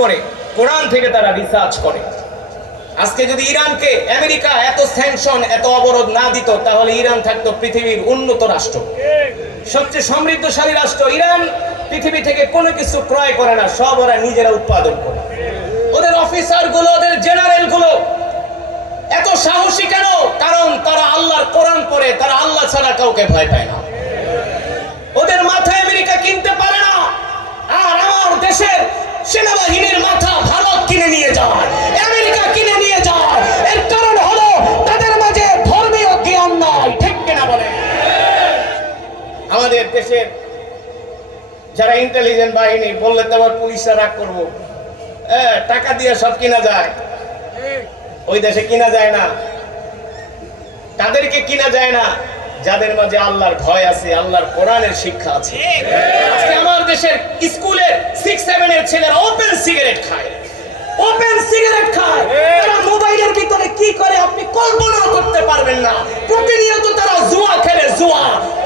পড়ে, কোরআন থেকে তারা রিসার্চ করে। আজকে যদি ইরানকে আমেরিকা এত স্যাংশন, এত অবরোধ না দিত, তাহলে ইরান থাকতো পৃথিবীর উন্নত রাষ্ট্র, সবচেয়ে সমৃদ্ধশালী রাষ্ট্র। ইরান পৃথিবী থেকে কোনো কিছু ক্রয় করে না, সব ওরা নিজেরা উৎপাদন করে। ওদের অফিসার গুলো, ওদের জেনারেল গুলো এত সাহসী কেন? কারণ তারা আল্লাহর কোরআন পড়ে, তারা আল্লাহ ছাড়া কাউকে ভয় পায় না। ওদের মাথা আমেরিকা কিনতে পারে না, আর আমার দেশের সেনাবাহিনীর মাথা ভারত কিনে নিয়ে যায়, আমেরিকা কিনে নিয়ে যায়। এর কারণ হলো তাদের মাঝে ধর্মীয় জ্ঞান নাই, ঠিক কিনা বলে? আমাদের দেশের যারা ইন্টেলিজেন্ট বাহিনী, বললে তো আবার পুলিশরা রাগ করবো, টাকা দিয়ে সব কিনা যায়। ওই দেশে কিনা যায় না। তাদেরকে কিনা যায় না যাদের মাঝে আল্লাহর ভয় আছে, আল্লাহর কোরআনের শিক্ষা আছে। আজকে আমার দেশের স্কুলের 6-7 এর ছেলেরা ওপেন সিগারেট খায়, ওপেন সিগারেট খায়। তারা মোবাইলের ভিতরে কি করে আপনি কল্পনা করতে পারবেন না। প্রতিনিয়ত তারা জুয়া খেলে, জুয়া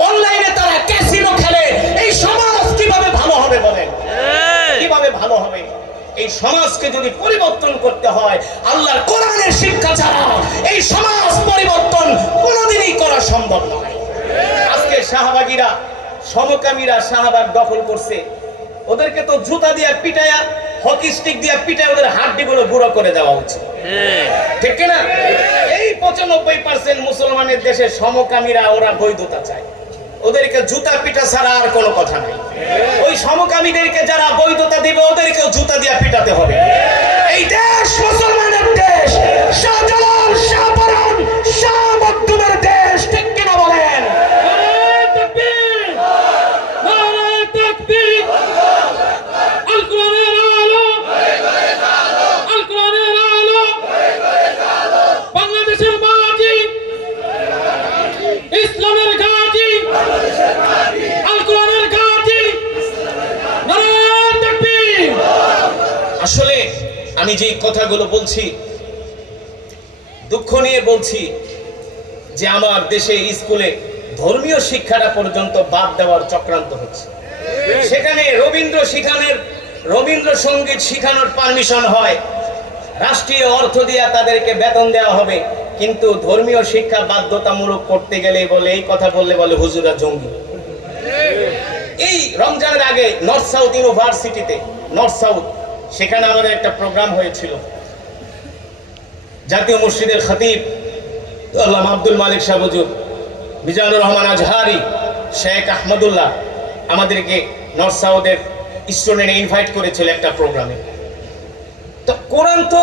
অনলাইনে তারা ক্যাসিনো খেলে। এই সমাজ কিভাবে ভালো হবে বলেন? কিভাবে ভালো হবে? এই সমাজকে যদি পরিবর্তন করতে হয় আল্লাহর কোরআনের শিক্ষা ছাড়া এই সমাজ পরিবর্তন কোনোদিনই করা সম্ভব নয়। আজকে শাহবাগীরা, সমকামীরা শাহবাগ দখল করছে, ওদেরকে তো জুতা দিয়ে পিটায়া, হকি স্টিক দিয়ে পিটায় ওদের হাড্ডিগুলো গুঁড়ো করে দেওয়া উচিত, ঠিক কিনা? এই 95% মুসলমানের দেশে সমকামীরা, ওরা বৈধতা চায়। ওদেরকে জুতা পিটা ছাড়া আর কোনো কথা নাই। ওই সমকামীদেরকে যারা বৈধতা দিবে ওদেরকেও জুতা দিয়ে পিটাতে হবে। এই দেশ মুসলমানের দেশ, শাহজালাল, শাহপরান, শাহ মখদুমের দেশ, ঠিক কিনা বলেন? বাংলাদেশের মাটি ইসলামের ঘাঁটি, আল কোরআনের ঘাঁটি। নারায়ে তাকবীর। আসলে আমি যে কথাগুলো বলছি, দুঃখ নিয়ে বলছি যে আমার দেশে স্কুলে ধর্মীয় শিক্ষাটা পর্যন্ত বাদ দেওয়ার চক্রান্ত হচ্ছে। সেখানে রবীন্দ্রসঙ্গীত শিখানোর পারমিশন হয়, রাষ্ট্রীয় অর্থ দিয়ে তাদেরকে বেতন দেওয়া হবে, কিন্তু ধর্মীয় শিক্ষা বাধ্যতামূলক করতে গেলে বলে, এই কথা বললে বলে হুজুরা জঙ্গি। এই রমজানের আগে নর্থ সাউথ ইউনিভার্সিটিতে, নর্থ সাউথ, সেখানে আমাদের একটা প্রোগ্রাম হয়েছিল। জাতীয় মসজিদের খতিব আল্লামা আব্দুল মালিক শাহ হুজুর, মিজানুর রহমান আজহারি, শেখ আহমদুল্লাহ আমাদেরকে নর্থ সাউথের স্টুডেন্ট ইনভাইট করেছিল একটা প্রোগ্রামে। তো কোরআন তো